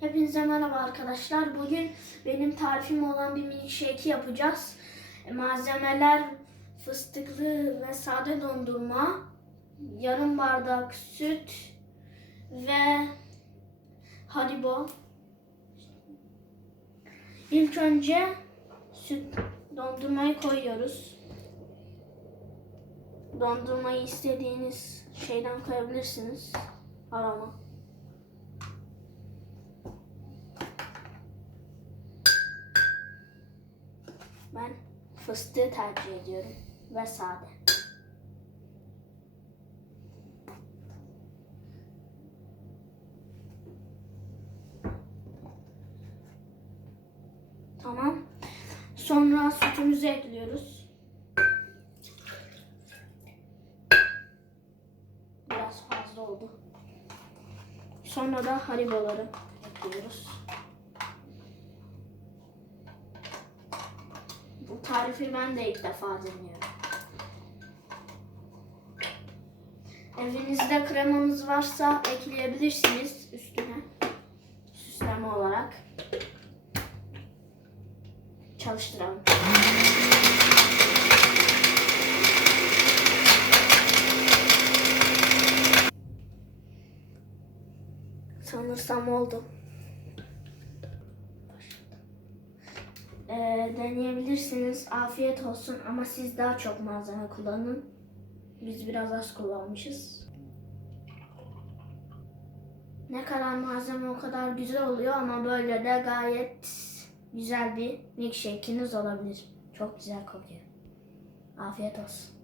Hepinize merhaba arkadaşlar. Bugün benim tarifim olan bir milkshake yapacağız. Malzemeler fıstıklı ve sade dondurma, yarım bardak süt ve haribo. İlk önce süt dondurmayı koyuyoruz. Dondurmayı istediğiniz şeyden koyabilirsiniz. Aroma. Fıstığı tercih ediyorum ve sade. Tamam. Sonra sütümüzü ekliyoruz. Biraz fazla oldu. Sonra da hariboları ekliyoruz. Bu tarifi ben de ilk defa deniyorum. Evinizde kremanız varsa ekleyebilirsiniz üstüne. Süsleme olarak. Çalıştıralım. Sanırsam oldu. Ee, deneyebilirsiniz. Afiyet olsun ama siz daha çok malzeme kullanın. Biz biraz az kullanmışız. Ne kadar malzeme o kadar güzel oluyor ama böyle de gayet güzel bir milkshake'iniz olabilir. Çok güzel kokuyor. Afiyet olsun.